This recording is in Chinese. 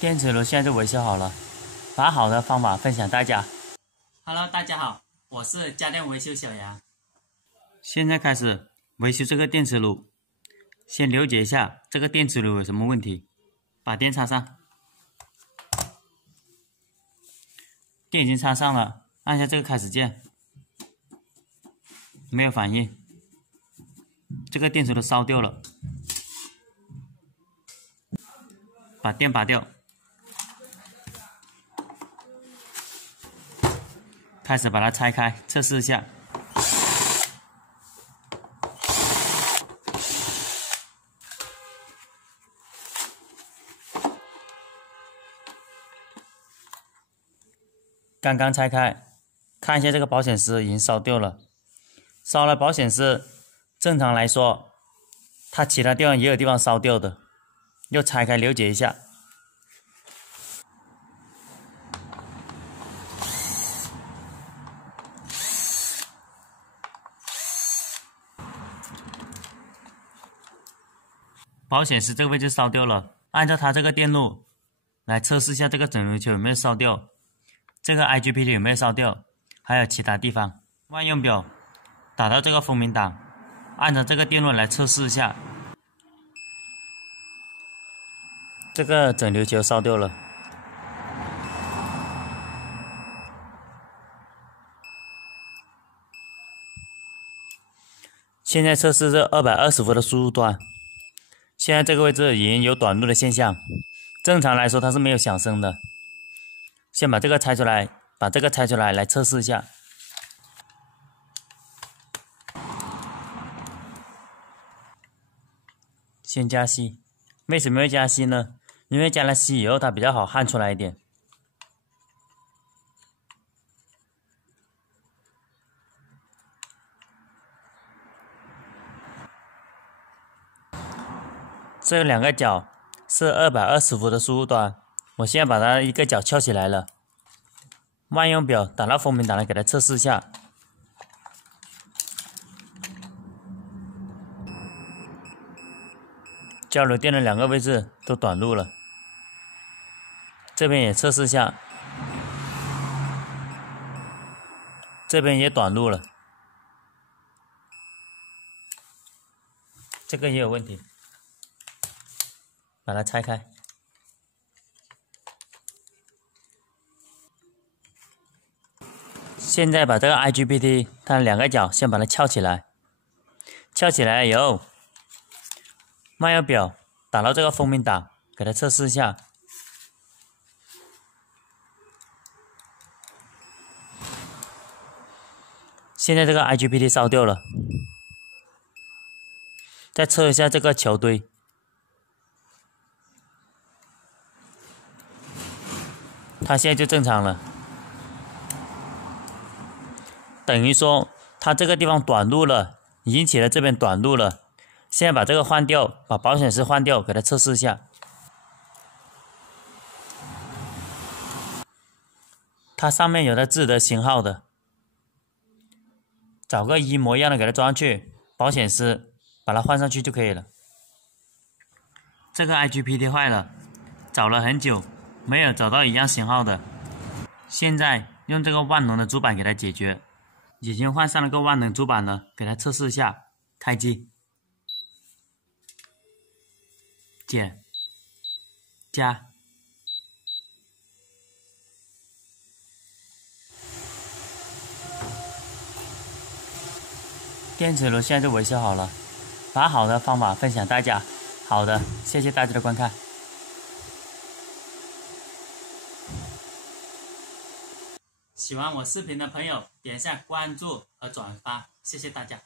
电磁炉现在就维修好了，把好的方法分享大家。Hello， 大家好，我是家电维修小杨。现在开始维修这个电磁炉，先了解一下这个电磁炉有什么问题。把电插上，电已经插上了，按下这个开始键，没有反应，这个电磁炉烧掉了。把电拔掉，开始把它拆开，测试一下。刚刚拆开，看一下这个保险丝已经烧掉了。烧了保险丝，正常来说，它其他地方也有地方烧掉的，又拆开了解一下。保险丝这个位置烧掉了，按照它这个电路来测试一下这个整流球有没有烧掉，这个 IGBT 有没有烧掉，还有其他地方。万用表打到这个风鸣档，按照这个电路来测试一下，这个整流球烧掉了。现在测试这220伏的输入端，现在这个位置已经有短路的现象，正常来说它是没有响声的。先把这个拆出来，来测试一下。先加锡，为什么要加锡呢？因为加了锡以后它比较好焊出来一点。这两个角是220伏的输入端，我现在把它一个角翘起来了。万用表打到风鸣档来给它测试一下。交流电的两个位置都短路了，这边也测试一下，这边也短路了，这个也有问题。把它拆开，现在把这个 IGBT 它的两个角先把它翘起来，翘起来以后，万用表打到这个风鸣档，给它测试一下。现在这个 IGBT 烧掉了，再测一下这个球堆。它现在就正常了，等于说它这个地方短路了，引起了这边短路了。现在把这个换掉，把保险丝换掉，给它测试一下。它上面有它自己的型号的，找个一模一样的给它装上去，保险丝把它换上去就可以了。这个 IGBT 坏了，找了很久。没有找到一样型号的，现在用这个万能的主板给它解决。已经换上了个万能主板了，给它测试一下。开机，减，加，电磁炉现在就维修好了，把好的方法分享大家。好的，谢谢大家的观看。喜欢我视频的朋友，点一下关注和转发，谢谢大家。